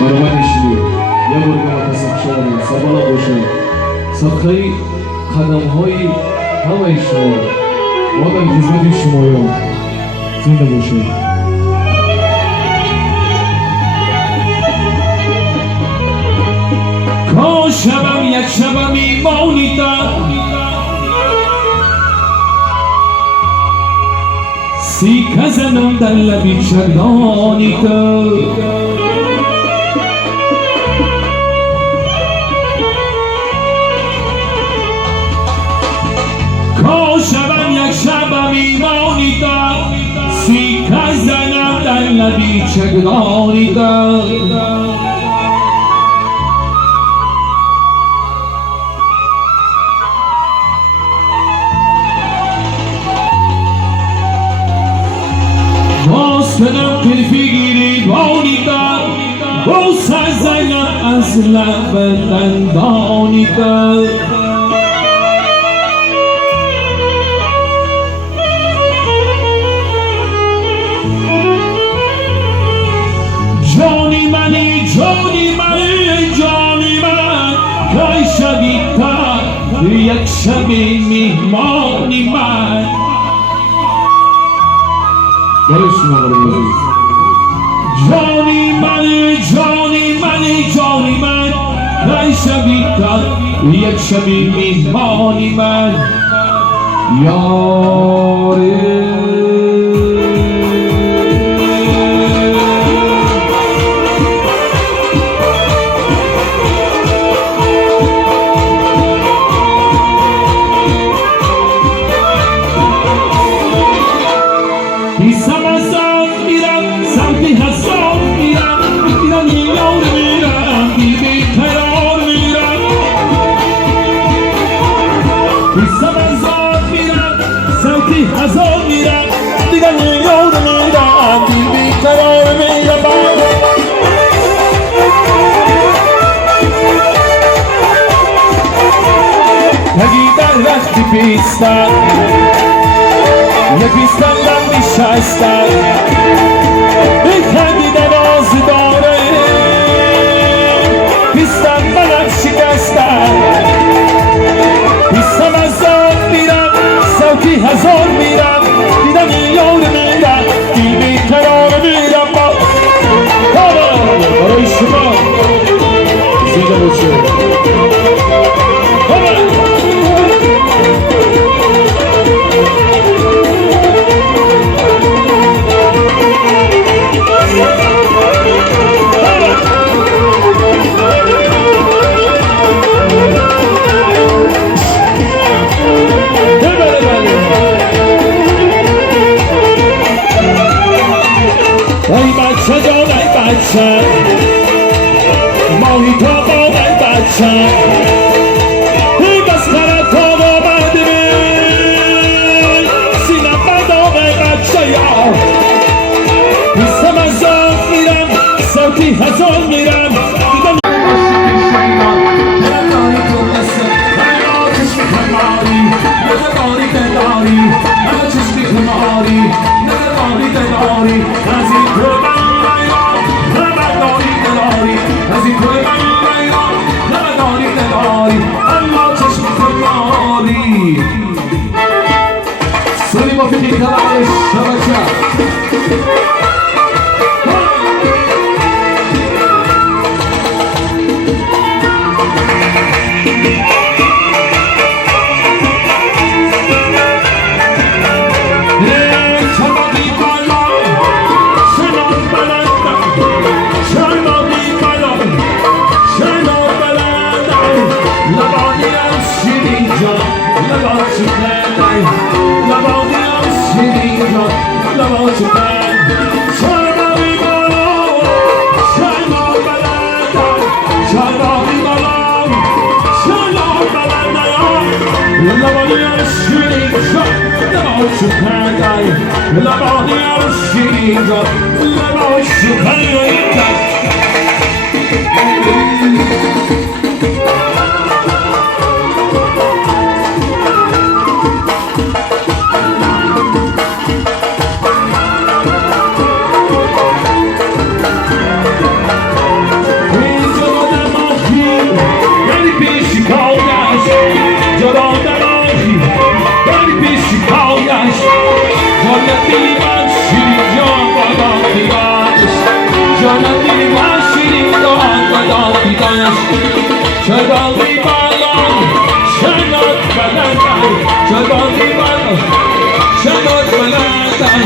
барабанишли я бургама тасахшавани сабала бошад садқаи қадамҳои ҳамаи шумо ва дар хизмати шумоён зинда бошед. شبم یک شبم ایمانیتا سیک زنم در لبی چگانیتا شبم یک شبم ایمانیتا سیک زنم در لبی چگانیتا کنم کلفی گیری بانیتا بوس زنم از لب دندانیتا جانی منی جانی منی جانی من که شبی تا یک شبی میهمانی من جانی من جانی من جانی من که شبی تا یک شبی میهمانی من یاری هزار میرم دیگر یاد میرم دل بیقرار میرم نگی در وقتی پیستم یک پیستم من میشستم بخندی نواز داره پیستم منم شکستم پیستم از آن میرم سوتی هزار میرم دیدم یار میرم دل بیقرار میرم برای شما زنده باشه ای بچه جان ای بچه ماهی تا با ای بچه ای مسخره تا با بده سینم بدام ای بچه یا پیستم از آن میرم سوتی هزار میرم دیدن شیرین جان بادام دیدنش جانم دیدن شیرین جان بادام دیدنش شدالی بالان شنات بلندن شدالی بالان شنات بلندن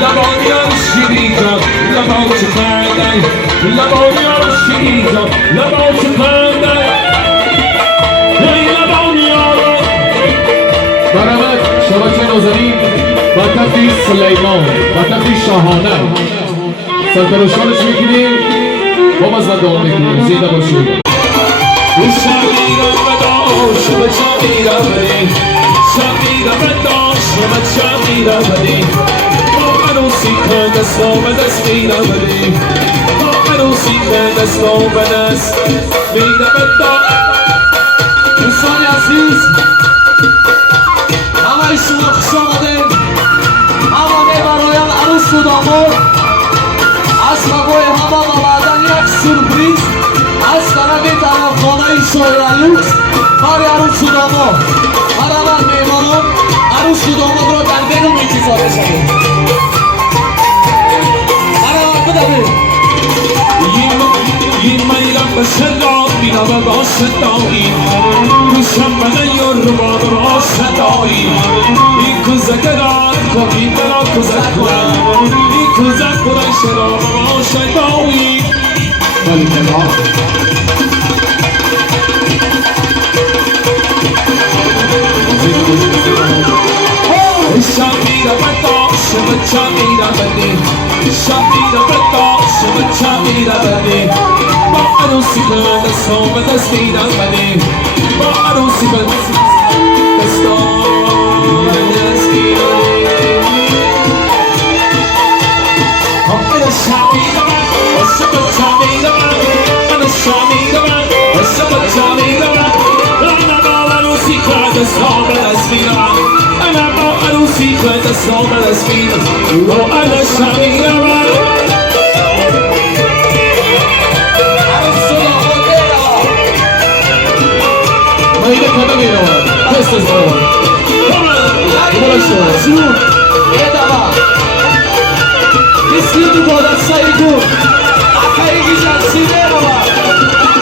لبانیان شیرین جان لبان چخندن لبانیان شیرین جان لبان چخندن برامد شبکه نازنین و تفتی سلیمان و تفتی شاهانه سرتراشانش میکنیم با مزمت دوام میکنیم زیده باشید شمیرم بداش و شمیرم بدیم شمیرم بداش و شمیرم بدیم با عروسی کن دست و دست میرم بدیم با عروسی کن دست و دست میرم بداش دوستان عزیز همه شما خوش آمدین همه برایم عروس و داماد از هوای همه و بعدن یک سورپریز از طرف طرفخانه شایرالوکس برای عروس و داماد برابر میهمانان عروس و داماد را در بدون انتظار شدیم برابر بداریم میرم به شدام میرم با شدایی روشم بده یار با شدایی این کوزه گران کمی برا کوزه کنم این کوزه کنم شراب با شدایی شمیرم بداش و شمیرم بدیم شمیرم بداش و شمیرم بدیم با عروسی کن دست و دست میرم بدیم با عروسی کن دست و دست میرم من شمیرم و شمیرم من شمیرم و شمیرم من با عروسی کن دست و دست میرم أنا ما أروسي كنت الصوم الأسفين وأنا الشعبية ما إذا كنا ميرا تست الزمان ولا شو شروع ادامه اسکیدو بادن سایگو اکایگی جنسیده بابا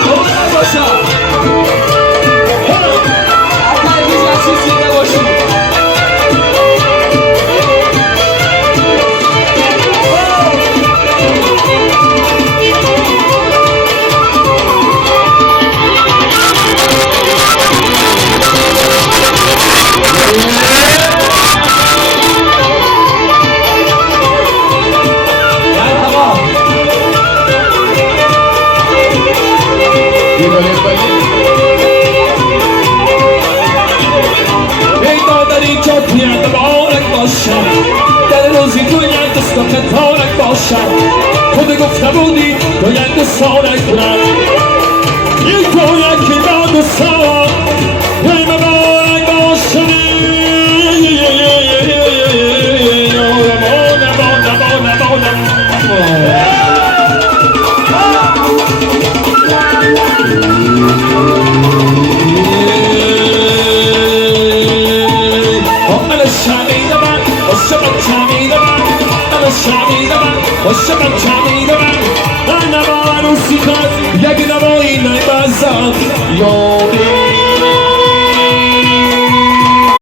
دوباره باشا اکایگی جنسیده باشی خود گفته بودی باید سالک کنم این باید که داد سال ای مبارک باشدی وشبك شعبي أنا ما عروسي خاز يا جنبوي نايم الزاد يوم